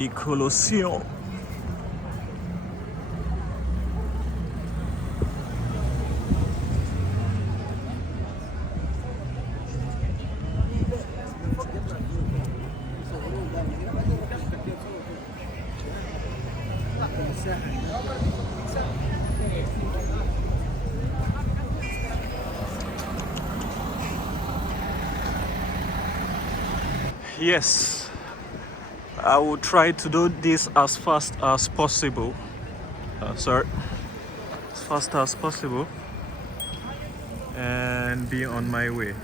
the Colosseum. Yes, I will try to do this as fast as possible. As fast as possible, and be on my way.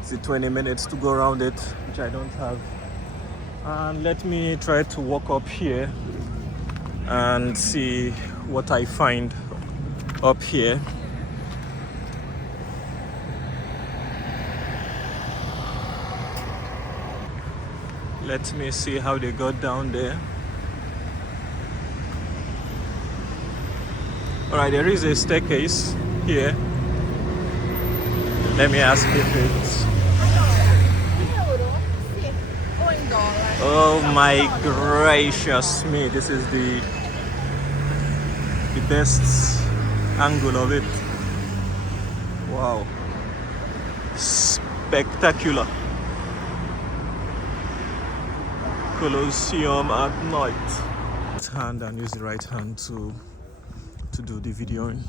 It's 20 minutes to go around it, which I don't have. And let me try to walk up here and see what I find up here. Let me see how they got down there. Alright, there is a staircase here. Let me ask if it's... Oh my gracious me, this is the best angle of it. Wow, spectacular. Colosseum at night. Right hand, and use the right hand to do the videoing.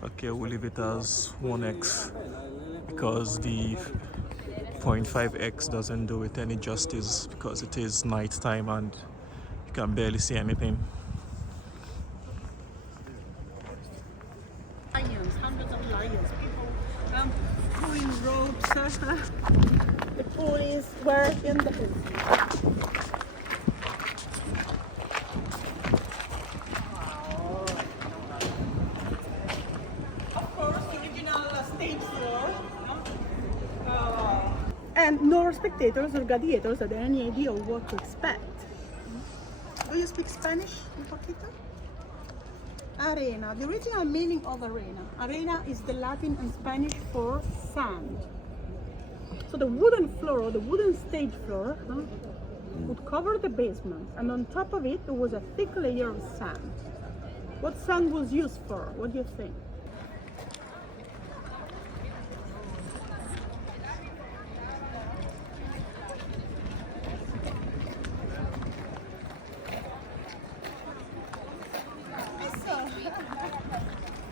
Okay, we'll leave it as 1x because the 0.5x doesn't do it any justice because it is night time and you can barely see anything. Lions, hundreds of lions, people pulling ropes. The police were in the and no spectators or gladiators had any idea of what to expect. Do you speak Spanish, un poquito? Arena, the original meaning of arena. Arena is the Latin and Spanish for sand. So the wooden floor, the wooden stage floor, would cover the basement, and on top of it there was a thick layer of sand. What sand was used for? What do you think?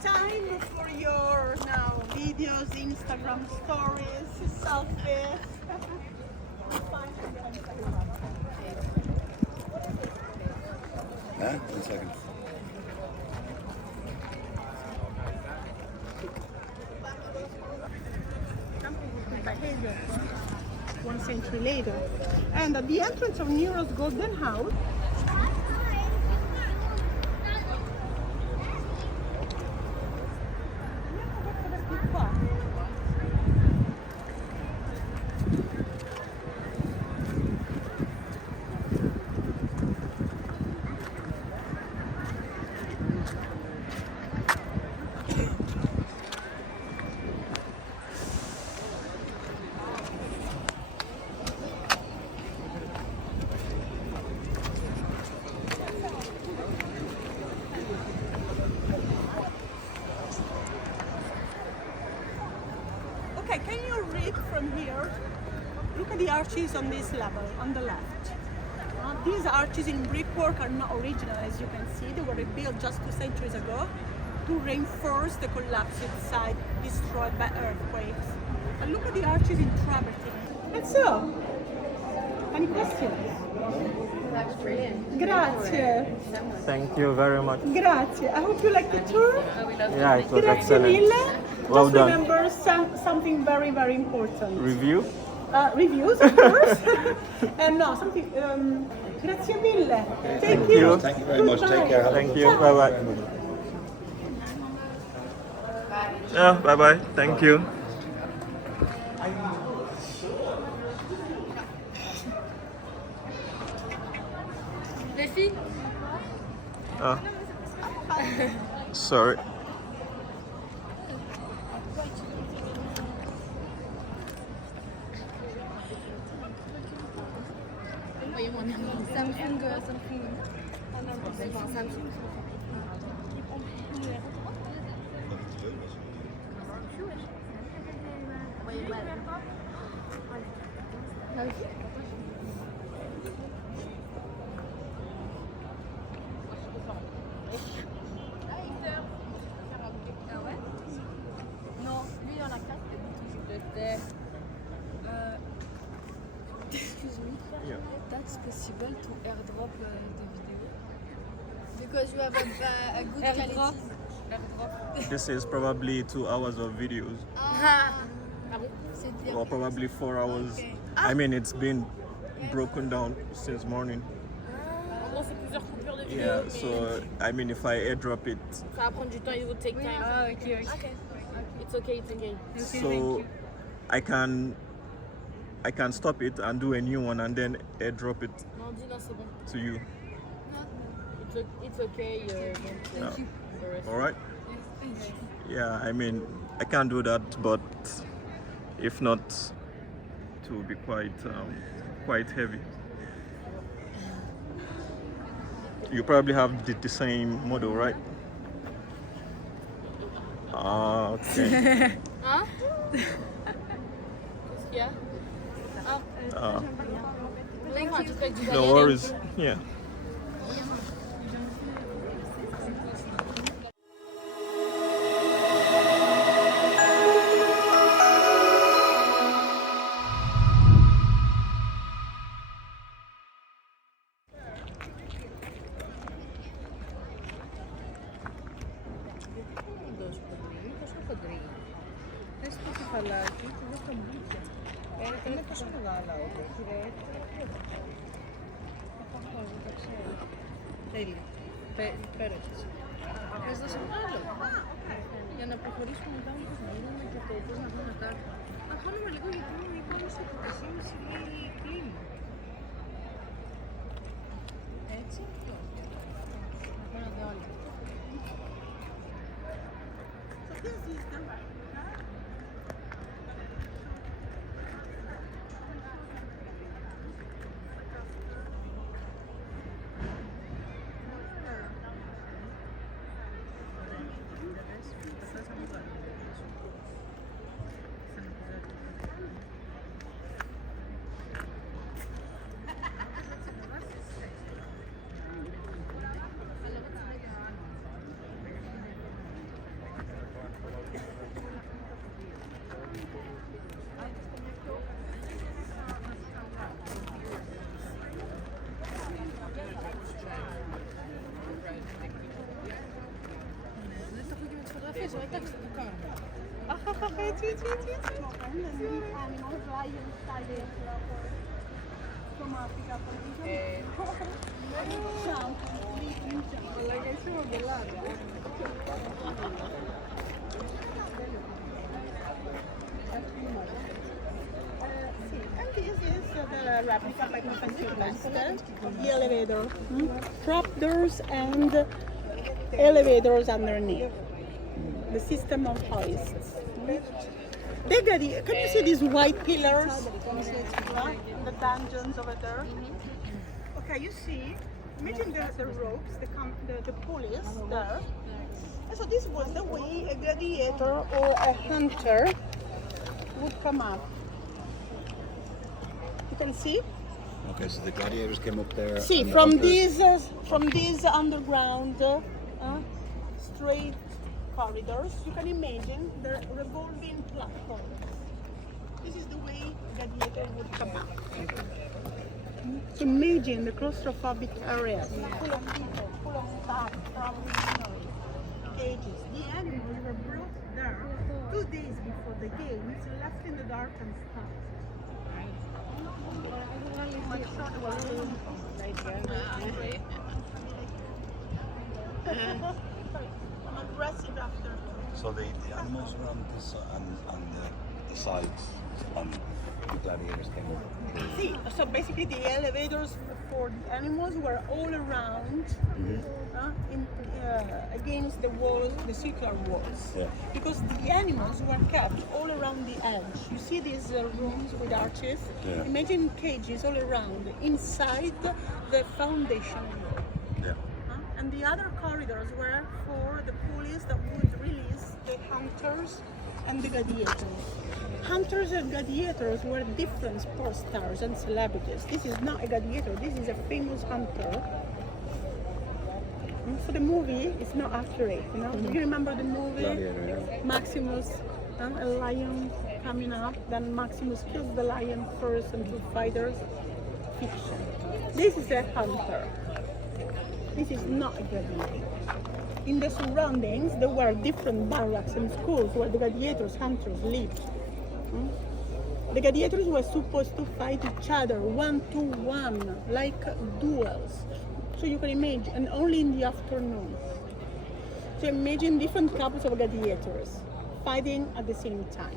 Time for your now videos, Instagram stories, selfies. Huh? 1 second. Behavior 1 century later. And at the entrance of Nero's Golden House, okay, can you read from here? Look at the arches on this level, on the left. These arches in brickwork are not original, as you can see. They were rebuilt just 2 centuries ago to reinforce the collapsed site destroyed by earthquakes. And look at the arches in travertine. And so, any questions? That's brilliant. Grazie. Thank you very much. Grazie. I hope you liked the tour. Yeah, it was Grazie excellent. mille. Well Just done. remember something very, very important. Review? Reviews, of course. And no, something. Grazie mille. Thank you. Thank you very much. Take care. Thank you. Bye bye. Yeah, bye bye. Thank you. Les filles? Ah. Sorry. Samsung, Samsung. Samsung. Non, lui il en a 4. Excuse me, Yeah. that's possible to airdrop the video because you have a good quality. Airdrop. This is probably 2 hours of videos, C'est bien. or probably 4 hours. Okay. I mean, it's been broken down since morning. En gros, c'est plusieurs coupures de vidéo. Yeah, mais so I mean, if I airdrop it, ça va prendre du temps, it will take time. Ah, ok, ok. It's okay, it's okay. so I can stop it and do a new one and then airdrop it Non, dis non, c'est bon. to you. It's okay. No. The rest. All right? Yeah, I mean, I can do that, but if not, it will be quite heavy. You probably have the same model, right? Ah, okay. Hein? Qu'est-ce qu'il y a? Ah, Vous voulez faire un truc avec du no Daniel? worries. Yeah. Questo ti fa la questo bucchia. Come posso trovare Τέλεια. Πέρασες. Θες να σε βγάλω. Για να προχωρήσουμε μετά με το δούμε και το πώς να δούμε τα. Να χάνουμε λίγο γιατί είναι η εικόνα στο 4,5 λέει κλείνει. Έτσι. Να φαίνονται όλοι. Zo, ik dacht dat het kan. And this is the replica by Colosseum of the elevator. Trap doors and elevators underneath. The system of hoists. Can you see these white pillars? The dungeons over there. Okay, you see. Imagine the ropes, the pulleys there. And so this was the way a gladiator or a hunter would come up. You can see. Okay, so the gladiators came up there. See, and the from these underground straight corridors, you can imagine the revolving platforms. This is the way gladiator would come up. So imagine the claustrophobic areas, full of people, full of stuff, from machinery, cages. The animals were brought there 2 days before the games, left in the dark and stuck. I'm aggressive after. So the animals were on this on the the sides the gladiators came up. See, so basically the elevators for the animals were all around against the walls, the circular walls. Yeah. Because the animals were kept all around the edge. You see these rooms with arches? Yeah. Imagine cages all around, inside the foundation wall. Yeah. And the other corridors were for the police that would release the hunters and the gladiators. Hunters and gladiators were different sports stars and celebrities. This is not a gladiator, this is a famous hunter. So the movie is not accurate, you know? Do you remember the movie? Gladiator, yeah. Maximus, a lion coming up, then Maximus kills the lion first and two fighters. Fiction. This is a hunter. This is not a gladiator. In the surroundings, there were different barracks and schools where the gladiators, hunters lived. The gladiators were supposed to fight each other 1-to-1, like duels. So you can imagine, and only in the afternoon. So imagine different couples of gladiators fighting at the same time.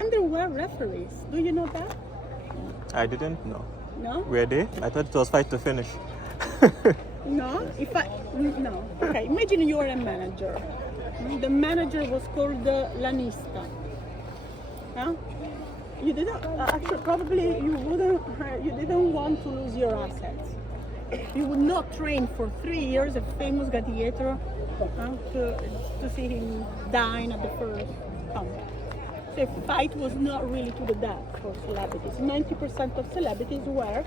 And there were referees. Do you know that? I didn't know. No? Were they? I thought it was fight to finish. No? No. Okay, imagine you are a manager. The manager was called the lanista. Huh? You didn't actually probably you didn't want to lose your assets. You would not train for 3 years a famous gladiator to see him dying at the first combat. So a fight was not really to the death for celebrities. 90% of celebrities were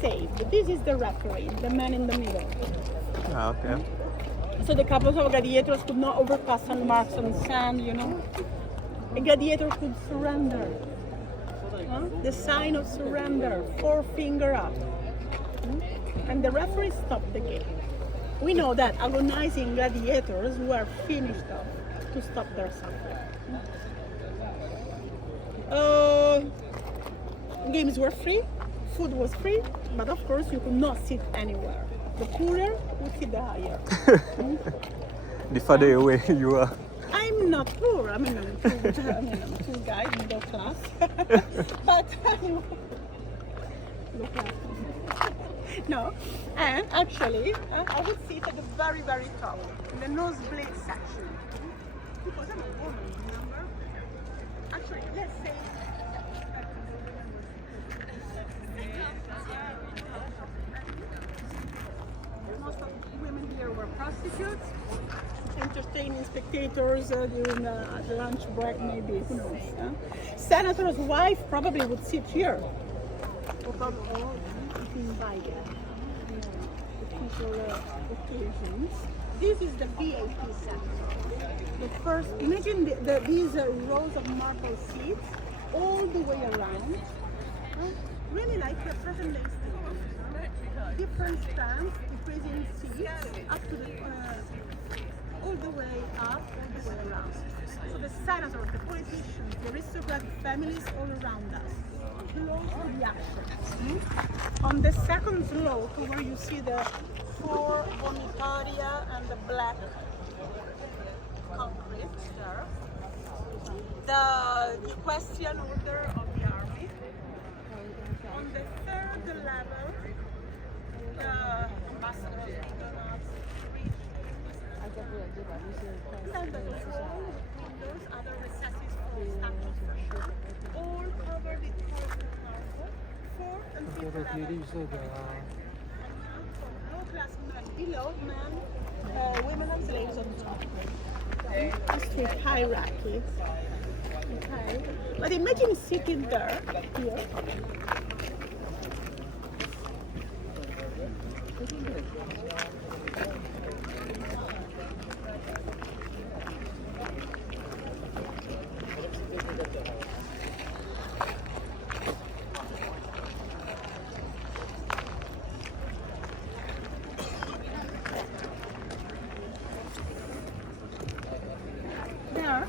saved. This is the referee, the man in the middle. Ah, okay. So the couples of gladiators could not overpass sandmarks on sand, you know. A gladiator could surrender. The sign of surrender, 4-finger up. And the referee stopped the game. We know that agonizing gladiators were finished off to stop their suffering. Games were free, food was free, but of course you could not sit anywhere. The poorer would sit the higher. The further away you are. I'm not poor. I'm two guys, middle class. But look at no. And actually, I would sit at the very, very top, in the nosebleed section. Because I'm a woman, remember? Actually, let's say. Most of the women here were prostitutes, entertaining spectators during the lunch break, maybe, who knows. Senator's wife probably would sit here. Or if invited, official occasions. This is the VIP section. The first, imagine these rows of marble seats all the way around. Really like a present day stage. Different stands, decreasing seats up to the all the way up, all the way around. So the senators, the politicians, the aristocratic families all around us. Close to the action. On the second floor, to where you see the 4 vomitaria and the black concrete there, the equestrian order of the army. On the third level, the ambassadors, diplomats, and the control windows, other recesses for staff, all covered in marble, 4 and 5th level. Low-class men below, men, women and slaves on top. Strict hierarchy. Okay. But imagine sitting there, here. There.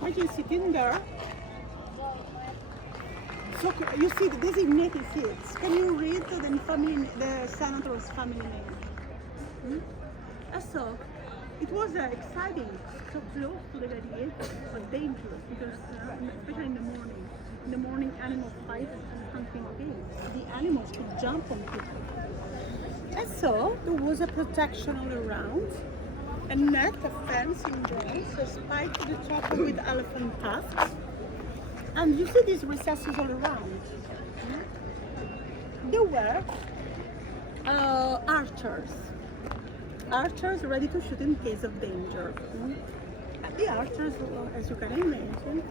Imagine sitting there. So you see the designated seats. Can you read the senator's family name? So it was exciting, so close to the gladiators, but dangerous because, especially in the morning. In the morning, animals fight and hunting games. The animals could jump on people. And so there was a protection all around, a net, a fence in there, so spiked to the top with elephant tusks. And you see these recesses all around. There were archers ready to shoot in case of danger. And the archers, as you can imagine,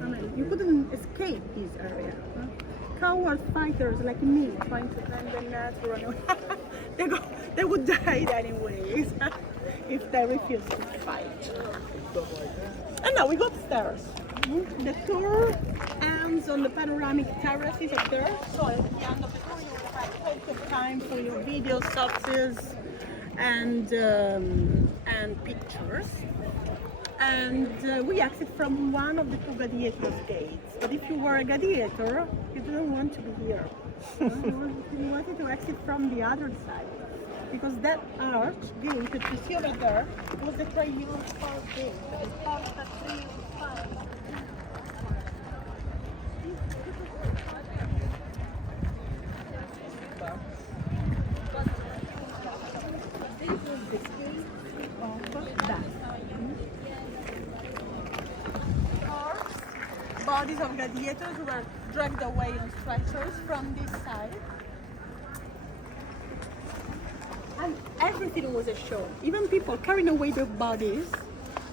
I mean, you couldn't escape this area. Coward fighters like me trying to climb the net, run away. They would die anyways if they refused to fight. And now we go upstairs. The tour ends on the panoramic terraces up there. So at the end of the tour, you will have plenty of time for your video success and pictures. And we exit from one of the two gladiators' gates. But if you were a gladiator, you didn't want to be here. You wanted to exit from the other side. Because that arch gate that you see over there was the triumphal gate. It's Porta Triunfale. Bodies of gladiators were dragged away on stretchers from this side. And everything was a show. Even people carrying away their bodies,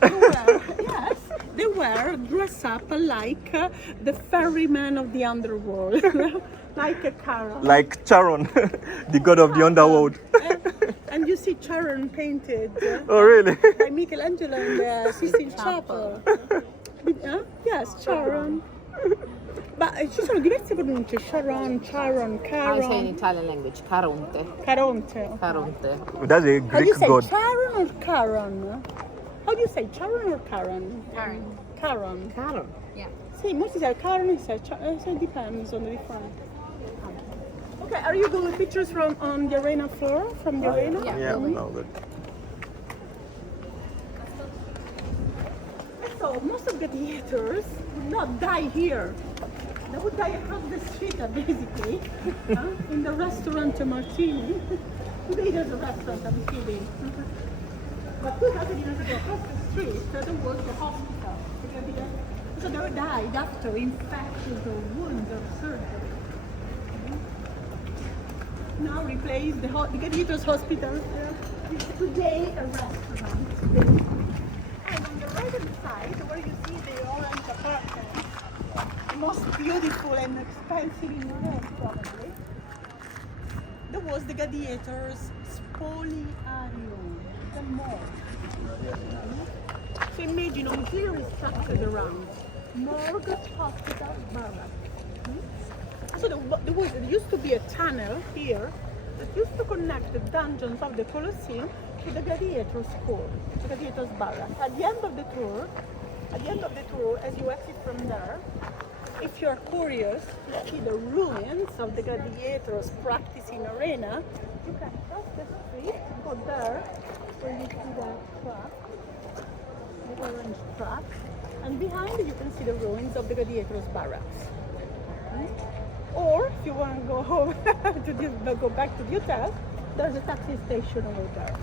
they were dressed up like the ferryman of the underworld, like a Charon. Like Charon, the god of the underworld. And you see Charon painted Oh, really? by Michelangelo in the Sistine Chapel. Yes, Charon. Ma ci sono diverse pronunce, Charon, Charon, I say in Charon, Italian language, Caronte. Caronte. Caronte. That's a How do you Greek say god. Charon or Charon? How do you say Charon or Charon? Charon. Charon. Caron. Yeah. Sì, molti say Charon e say so it depends on the different. Okay, are you good with pictures from on the arena floor? From the arena? Yeah, no good. So most of the gladiators would not die here. They would die across the street, basically, in the restaurant Martini. Today there's a restaurant, I'm kidding. But 2,000 years ago, across the street, there was the hospital. So they died after infections or wounds or surgery. Now replace the gladiators' hospital. Today a restaurant. And on the right-hand side, where you see the orange apartment, the most beautiful and expensive in the world, probably, there was the gladiators' spoliarium, the mall. So imagine auxiliary structures around, morgue, hospital, barracks. So there used to be a tunnel here that used to connect the dungeons of the Colosseum to the gladiator school, the gladiators barracks. At the end of the tour, as you exit from there, if you're curious to see the ruins of the gladiators practicing arena, you can cross the street, go there, where you see the track, the orange track, and behind you can see the ruins of the gladiators barracks. Or if you want to go home to go back to the hotel, there's a taxi station over there.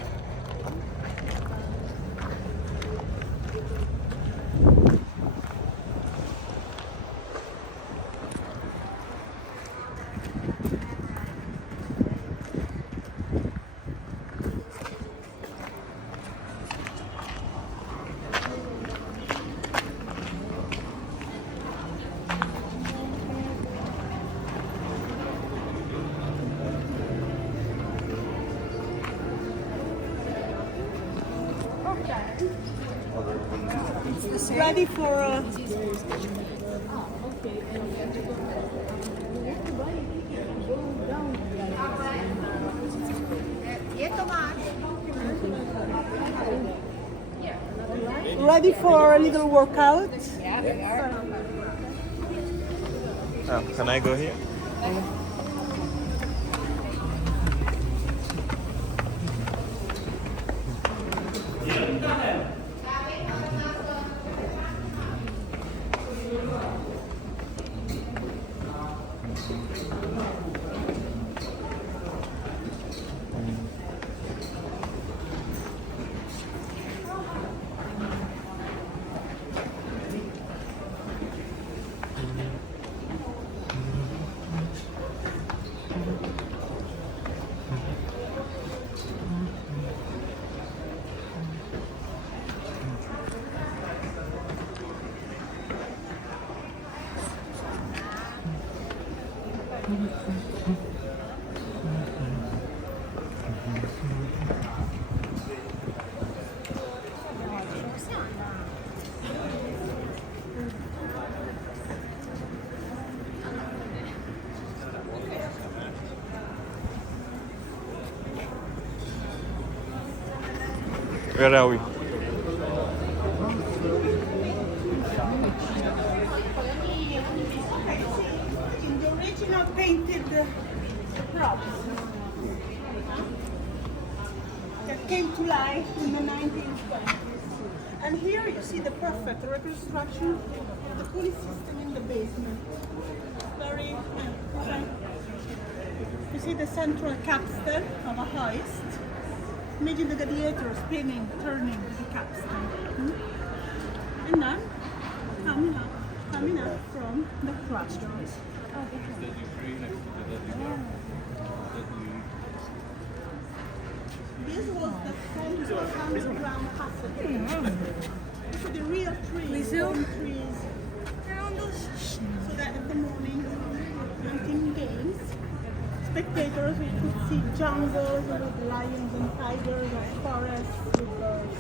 Ready for ready for a little workout? Can I go here? Where are we? In the original painted props that came to life in the 1920s. And here you see the perfect reconstruction of the pulley system in the basement. Very, you see the central capstan of a hoist. Imagine the gladiator spinning, turning the capstan. And then coming up from the crutch doors. This was the central underground passage. So the real trees, palm trees, so that in the morning, hunting games, spectators could see jungles with lions and tigers, or forests with birds.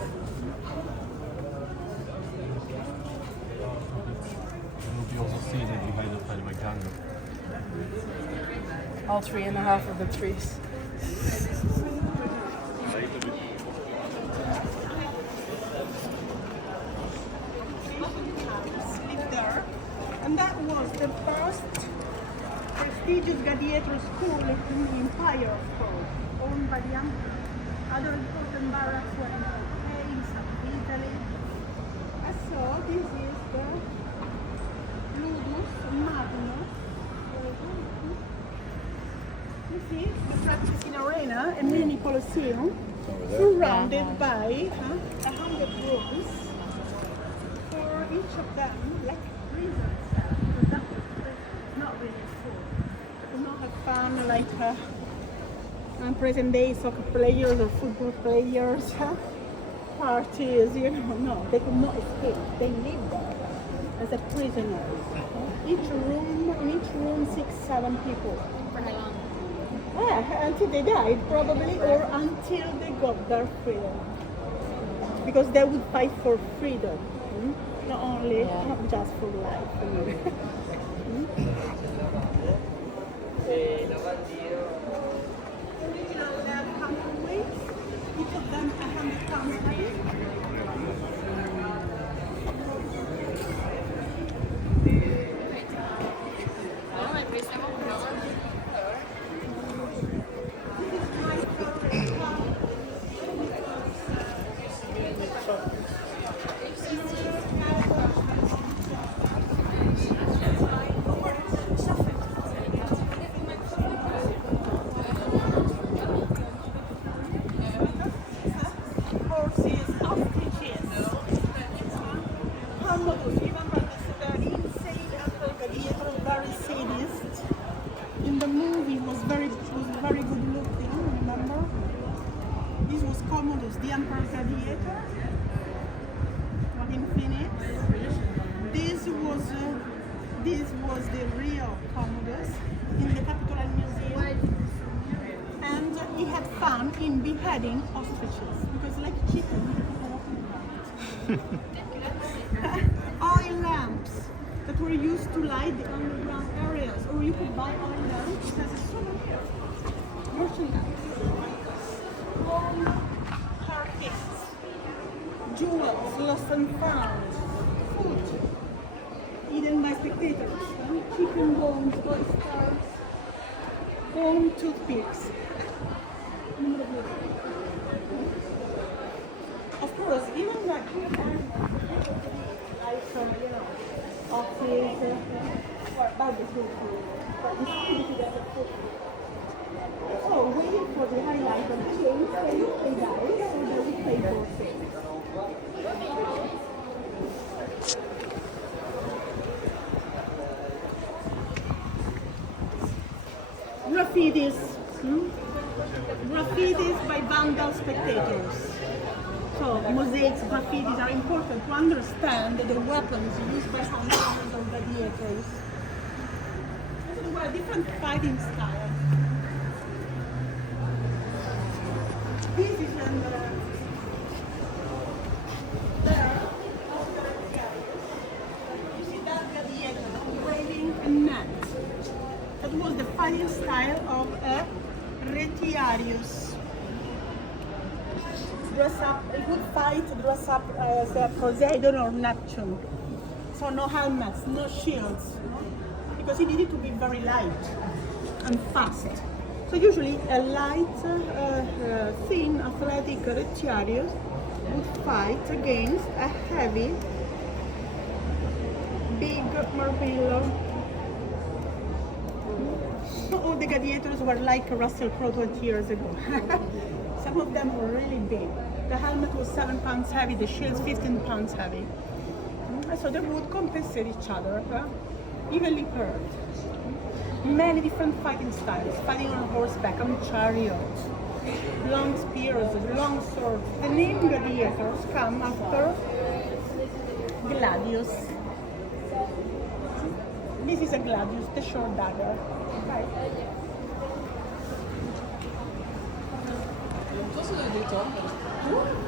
You also see that behind the side of my camera. All 3.5 of the trees. Lived there, and that was the first prestigious gladiator school in the empire, of course, owned by the emperor. Other important barracks were in Spain, South Italy. And so this is the Ludus Magnus. You see the practicing arena, a mini Colosseum, surrounded by 100 rooms. For each of them, like prison cells, but that was not really full. You could not have fun like on present day soccer players or football players, parties, no, they could not escape. They lived there as a prisoners. In each room, 6-7 people. For how long? Yeah, until they died probably, or until they got their freedom. Because they would fight for freedom, not just for life. Original counterweights, each of them 100 pounds heavy. In the movie was very good looking, remember? This was Commodus, the Emperor's Gladiator. Joaquin Phoenix. This was the real Commodus in the Capitol Museum. And he had fun in beheading ostriches because like chicken, oil lamps that were used to light the underground areas, or you could buy oil lamps as a souvenir. Merchandise. Gold carpets, jewels lost and found, food eaten by spectators, chicken bones, oysters, bone toothpicks. Of course, even like office or barbecue food, but distributed as a food. So waiting for the highlight of the game, they die, so they will play for things. Graffitis by vandal spectators. So mosaics, graffitis are important to understand the weapons used by hunters or gladiators. There were different fighting styles. This is there. You see that gladiator waving a net. That was the fighting style of a retiarius. dress up, he would fight dress up as Poseidon or Neptune. So no helmets, no shields, because he needed to be very light and fast. So usually a light, thin, athletic chariot would fight against a heavy, big marbillo. Not all the gladiators were like Russell Crowe 20 years ago. Some of them were really big. The helmet was 7 pounds heavy, the shields 15 pounds heavy. So they would compensate each other, evenly paired. Many different fighting styles, fighting on horseback, on chariots, long spears, long swords. The name gladiators come after gladius. This is a gladius, the short dagger. Okay. Cosa l'ho detto?